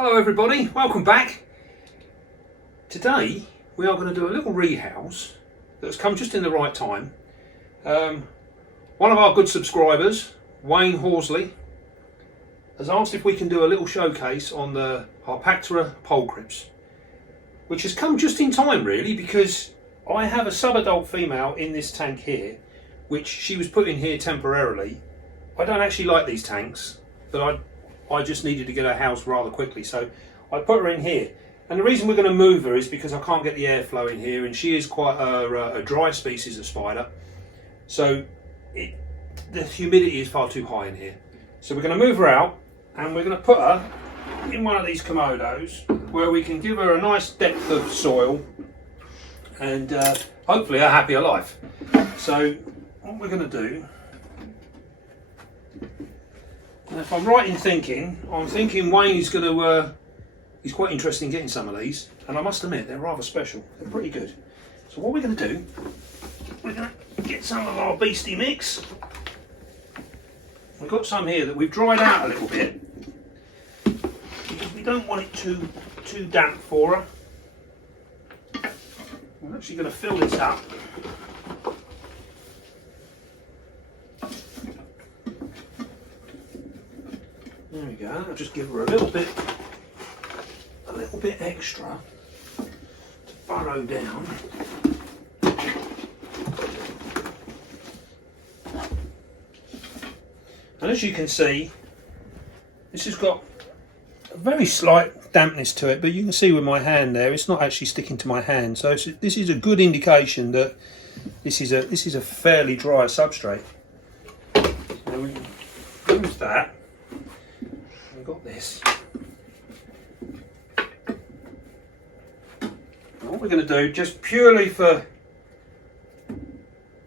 Hello everybody, welcome back. Today we are going to do a little rehouse that's come just in the right time. One of our good subscribers, Wayne Horsley, has asked if we can do a little showcase on the Harpactira pulchripes, which has come just in time really, because I have a sub-adult female in this tank here, which she was put in here temporarily. I don't actually like these tanks, but I just needed to get her house rather quickly, so I put her in here. And the reason we're going to move her is because I can't get the airflow in here, and she is quite a dry species of spider, so the humidity is far too high in here. So we're going to move her out, and we're going to put her in one of these commodos where we can give her a nice depth of soil and hopefully a happier life. So what we're going to do, and if I'm right in thinking, I'm thinking Wayne is going to, he's quite interested in getting some of these, and I must admit they're rather special, they're pretty good. So what we're going to do, we're going to get some of our Beastie mix. We've got some here that we've dried out a little bit, because we don't want it too damp for her. I'm actually going to fill this up. There we go. I'll just give her a little bit extra to burrow down. And as you can see, this has got a very slight dampness to it, but you can see with my hand there, it's not actually sticking to my hand. So this is a good indication that this is a fairly dry substrate. So we can use that. We've got this. And what we're going to do, just purely for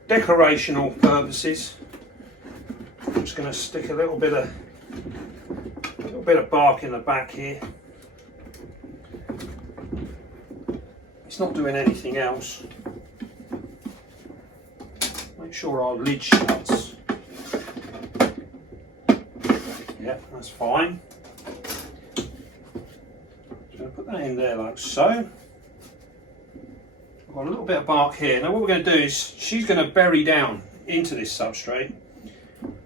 decorational purposes, I'm just going to stick a little bit of bark in the back here. It's not doing anything else. Make sure our lid shuts. Yeah, that's fine. Just going to put that in there like so. I've got a little bit of bark here. Now what we're going to do is, she's going to bury down into this substrate.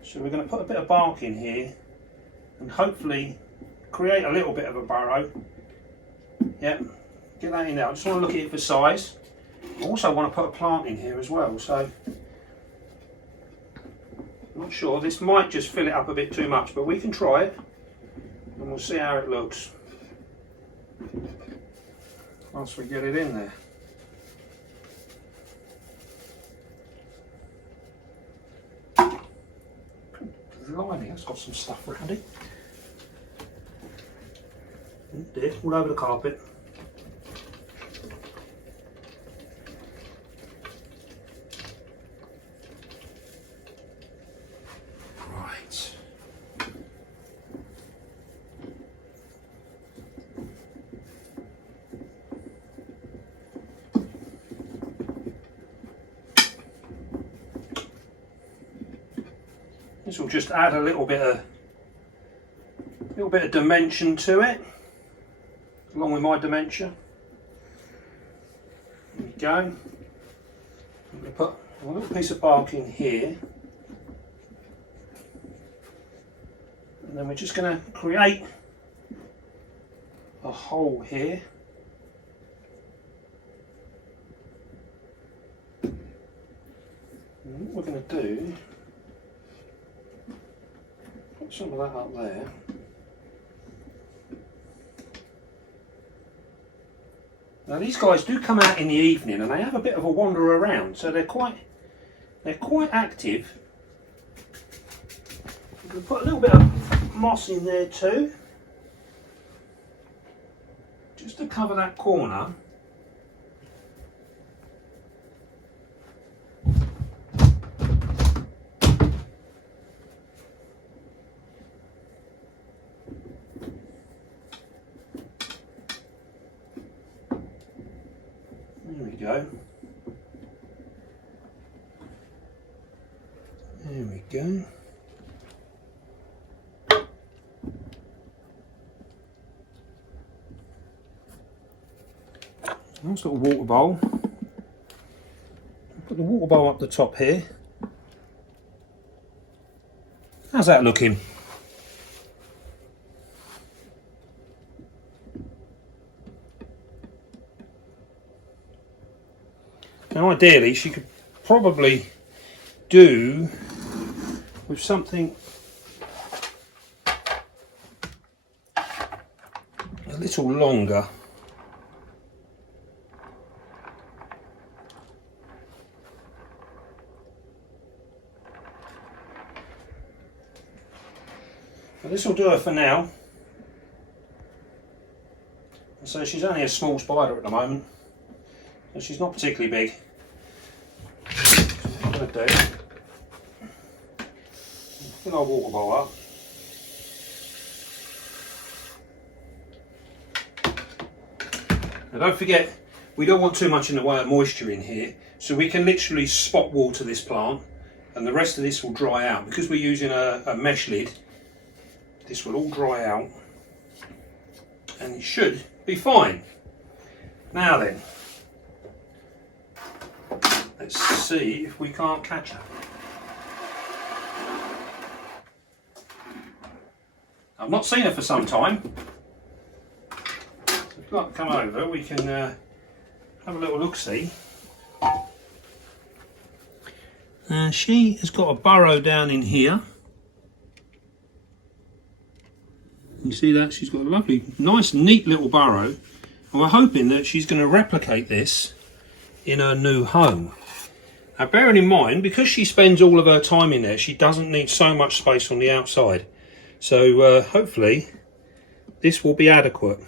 So we're going to put a bit of bark in here and hopefully create a little bit of a burrow. Yep, get that in there. I just want to look at it for size. I also want to put a plant in here as well, so I'm not sure. This might just fill it up a bit too much, but we can try it and we'll see how it looks once we get it in there. Blimey, that's got some stuff around it. It did, all over the carpet. Right. This will just add a little bit of dimension to it, along with my dementia. There we go. I'm going to put a little piece of bark in here, and then we're just going to create a hole here. And what we're going to do, put some of that up there. Now these guys do come out in the evening and they have a bit of a wander around, so they're quite active. We can put a little bit of moss in there too, just to cover that corner. There we go. There we go. Nice little water bowl. Put the water bowl up the top here. How's that looking? Now ideally she could probably do with something a little longer. But this will do her for now. So she's only a small spider at the moment, so she's not particularly big. What I'm going to do, fill our water bowl up. Now don't forget, we don't want too much in the way of moisture in here, so we can literally spot water this plant and the rest of this will dry out. Because we're using a mesh lid, this will all dry out and it should be fine. Now then, let's see if we can't catch her. I've not seen her for some time. If you'd like to come over, we can have a little look-see. She has got a burrow down in here. You see that? She's got a lovely, nice, neat little burrow. And we're hoping that she's going to replicate this in her new home. Now bearing in mind, because she spends all of her time in there, she doesn't need so much space on the outside. So hopefully this will be adequate.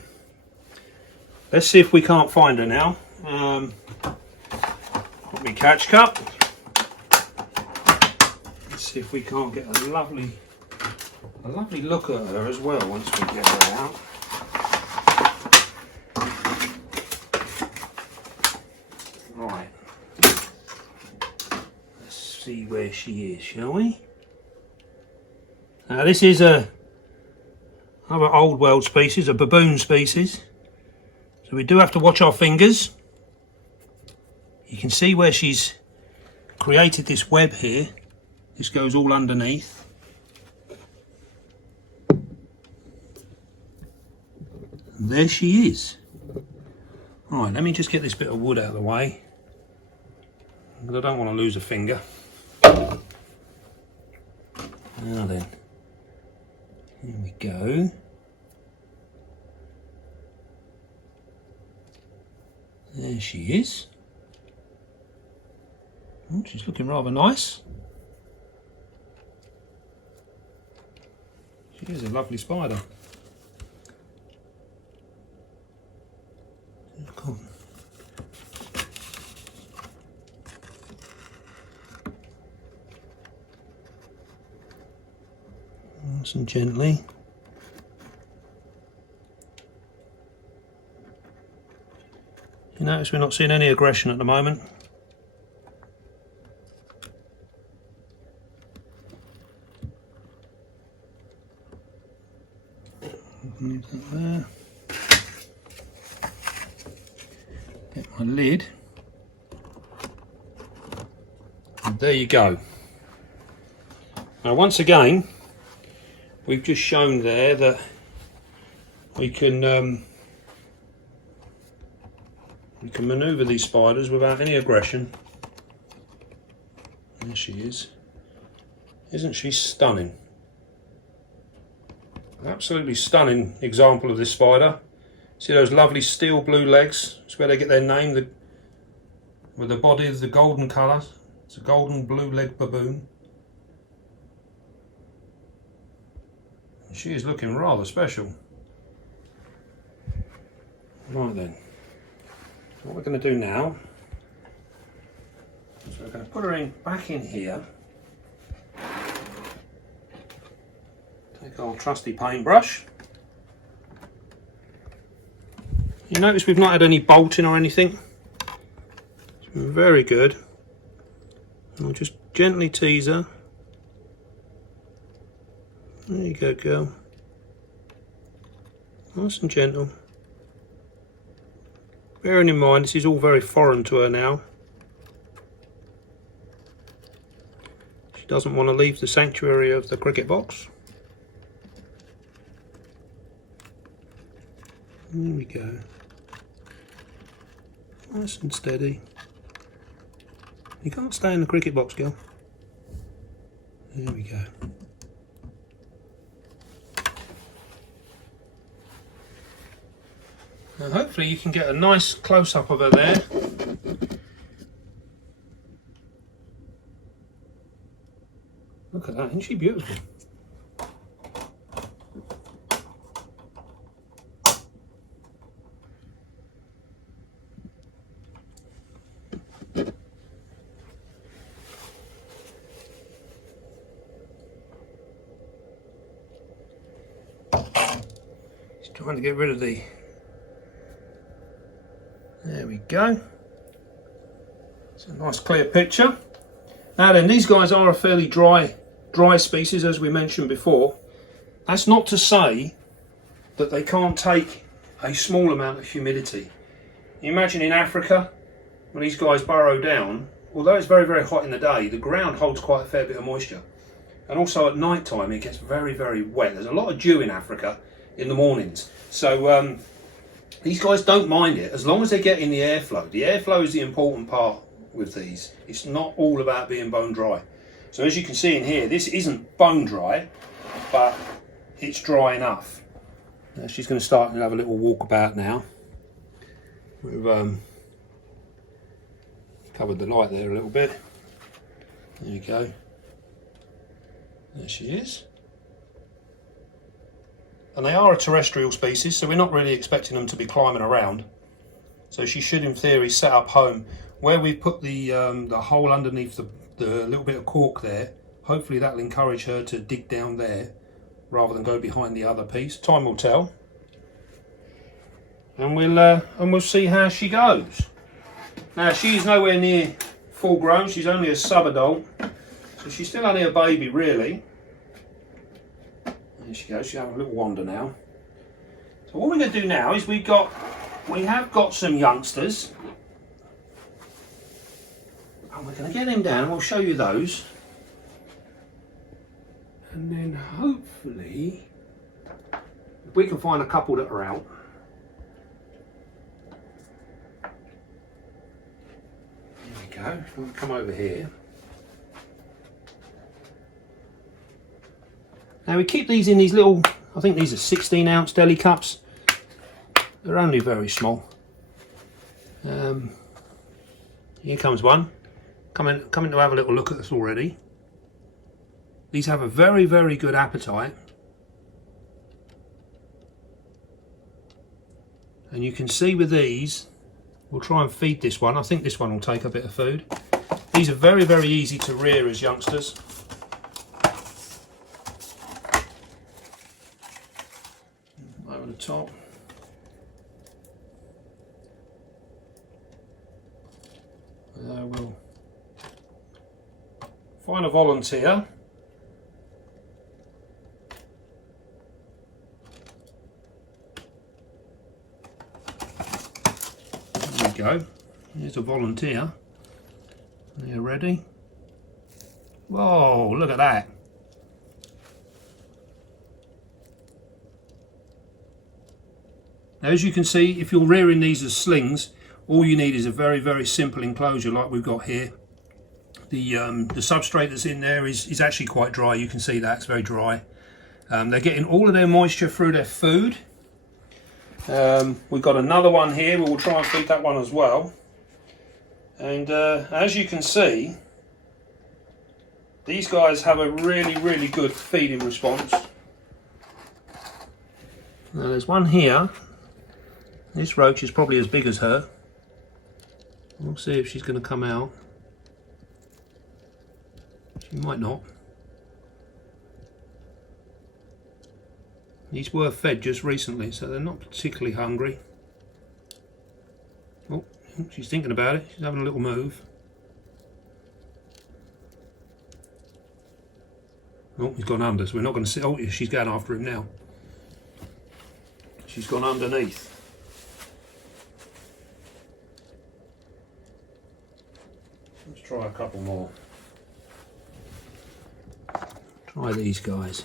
Let's see if we can't find her now. Put me catch cup. Let's see if we can't get a lovely look at her as well once we get her out. Right. Let's see where she is, shall we? Now this is another old world species, a baboon species. So we do have to watch our fingers. You can see where she's created this web here. This goes all underneath. And there she is. Right, let me just get this bit of wood out of the way, because I don't want to lose a finger. Now then, here we go. There she is. Oh, she's looking rather nice. She is a lovely spider. Cool. Nice and gently. You notice we're not seeing any aggression at the moment. Leave that there. Get my lid. And there you go. Now once again, we've just shown there that we can manoeuvre these spiders without any aggression. There she is. Isn't she stunning? Absolutely stunning example of this spider. See those lovely steel blue legs? That's where they get their name. With the body of the golden colour. It's a golden blue leg baboon. And she is looking rather special. Right then. What we're going to do now is we're going to put her back in here. Take our trusty paintbrush. You notice we've not had any bolting or anything. It's been very good. And we'll just gently tease her. There you go, girl. Nice and gentle. bearing in mind this is all very foreign to her now. She doesn't want to leave the sanctuary of the cricket box. There we go. Nice and steady. You can't stay in the cricket box, girl. There we go. Now hopefully you can get a nice close-up of her there. Look at that, isn't she beautiful? Just trying to get rid of the... There we go. It's a nice clear picture. Now then, these guys are a fairly dry species, as we mentioned before. That's not to say that they can't take a small amount of humidity. Imagine in Africa, when these guys burrow down, although it's very, very hot in the day, the ground holds quite a fair bit of moisture. And also at night time, it gets very, very wet. There's a lot of dew in Africa in the mornings. So these guys don't mind it as long as they get in the airflow. The airflow is the important part with these. It's not all about being bone dry. So as you can see in here, this isn't bone dry, but it's dry enough. She's going to start to have a little walkabout now. We've covered the light there a little bit. There you go. There she is. And they are a terrestrial species, so we're not really expecting them to be climbing around. So she should, in theory, set up home. Where we put the hole underneath the little bit of cork there, hopefully that'll encourage her to dig down there rather than go behind the other piece. Time will tell. And we'll see how she goes. Now, she's nowhere near full grown. She's only a sub-adult, so she's still only a baby, really. There she goes, she's having a little wander now. So what we're going to do now is we have got some youngsters. And we're going to get them down and we'll show you those. And then hopefully, if we can find a couple that are out. There we go, we'll come over here. Now we keep these in these little, I think these are 16-ounce deli cups. They're only very small. Here comes one, coming to have a little look at us already. These have a very, very good appetite. And you can see with these, we'll try and feed this one. I think this one will take a bit of food. These are very, very easy to rear as youngsters. Over the top. We'll find a volunteer. There we go. Here's a volunteer. Are you ready? Whoa, look at that. Now, as you can see, if you're rearing these as slings, all you need is a very, very simple enclosure like we've got here. The substrate that's in there is actually quite dry. You can see that, it's very dry. They're getting all of their moisture through their food. We've got another one here, we'll try and feed that one as well. And as you can see, these guys have a really, really good feeding response. Now there's one here. This roach is probably as big as her. We'll see if she's going to come out. She might not. These were fed just recently, so they're not particularly hungry. Oh, she's thinking about it. She's having a little move. Oh, he's gone under, so we're not going to see. Oh, she's going after him now. She's gone underneath. Let's try a couple more. Try these guys.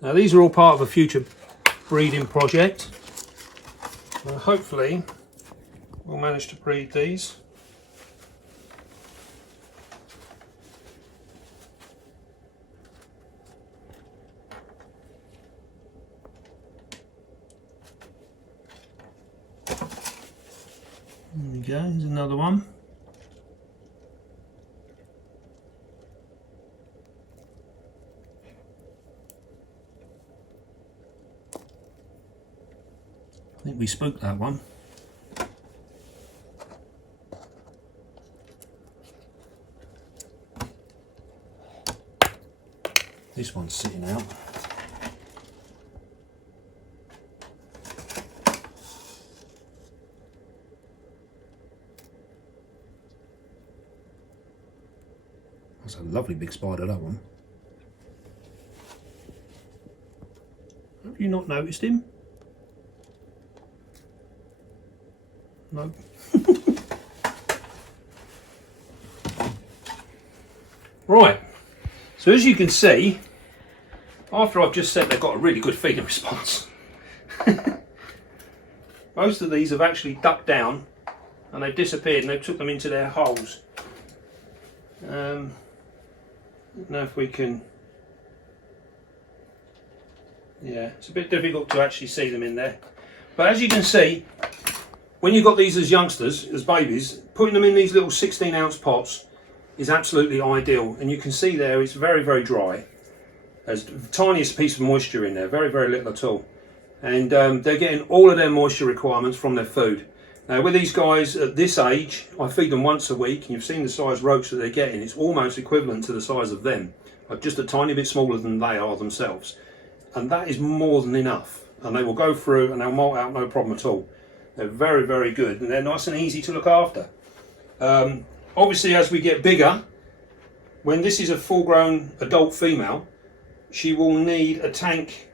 Now these are all part of a future breeding project. Hopefully we'll manage to breed these. There we go, here's another one. I think we spooked that one. This one's sitting out. That's a lovely big spider, that one. Have you not noticed him? No. Right, so as you can see, after I've just said they've got a really good feeding response, most of these have actually ducked down and they've disappeared and they've took them into their holes. Now if we can, yeah, it's a bit difficult to actually see them in there, but as you can see, when you've got these as youngsters, as babies, putting them in these little 16-ounce pots is absolutely ideal. And you can see there it's very, very dry. There's the tiniest piece of moisture in there, very, very little at all. And they're getting all of their moisture requirements from their food. Now with these guys at this age, I feed them once a week, and you've seen the size roach that they're getting. It's almost equivalent to the size of them, just a tiny bit smaller than they are themselves. And that is more than enough. And they will go through and they'll molt out no problem at all. They're very, very good, and they're nice and easy to look after. Obviously, as we get bigger, when this is a full-grown adult female, she will need a tank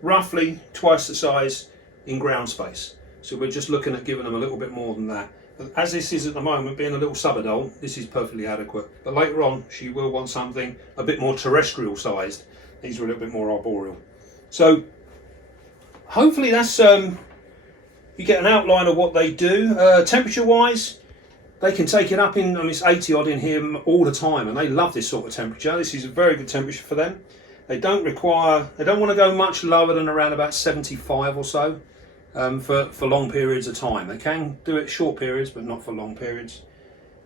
roughly twice the size in ground space. So we're just looking at giving them a little bit more than that. But as this is at the moment, being a little sub-adult, this is perfectly adequate. But later on, she will want something a bit more terrestrial sized. These are a little bit more arboreal. So hopefully that's you get an outline of what they do. Temperature wise, they can take it up in, I mean, it's 80 odd in here all the time, and they love this sort of temperature. This is a very good temperature for them. They don't want to go much lower than around about 75 or so for long periods of time. They can do it short periods, but not for long periods.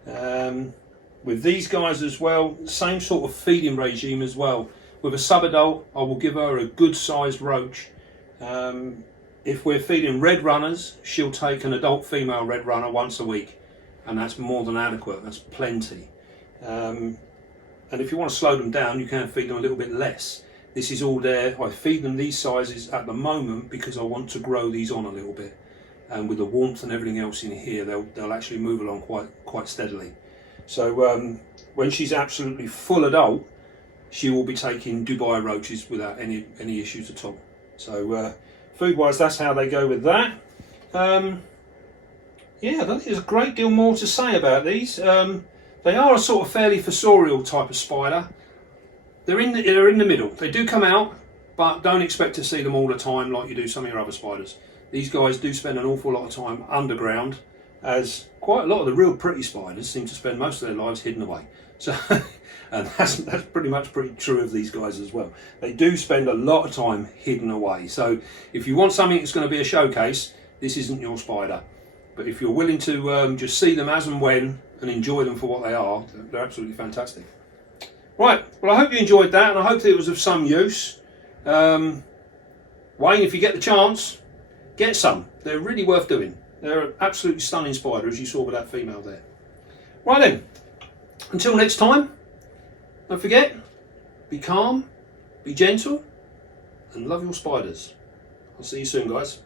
With these guys as well, same sort of feeding regime as well. With a sub-adult, I will give her a good sized roach. If we're feeding red runners, she'll take an adult female red runner once a week, and that's more than adequate. That's plenty. And if you want to slow them down, you can feed them a little bit less. This is all there. I feed them these sizes at the moment because I want to grow these on a little bit, and with the warmth and everything else in here, they'll actually move along quite steadily. So when she's absolutely full adult, she will be taking Dubai roaches without any issues at all. So food wise, that's how they go with that. Yeah, I don't think there's a great deal more to say about these. They are a sort of fairly fossorial type of spider. They're in the middle. They do come out, but don't expect to see them all the time like you do some of your other spiders. These guys do spend an awful lot of time underground, as quite a lot of the real pretty spiders seem to spend most of their lives hidden away. So, and that's pretty much pretty true of these guys as well. They do spend a lot of time hidden away. So if you want something that's going to be a showcase, this isn't your spider. But if you're willing to just see them as and when and enjoy them for what they are, they're absolutely fantastic. Right, well I hope you enjoyed that, and I hope that it was of some use. Wayne, if you get the chance, get some. They're really worth doing. They're an absolutely stunning spider, as you saw with that female there. Right then, until next time, don't forget, be calm, be gentle, and love your spiders. I'll see you soon, guys.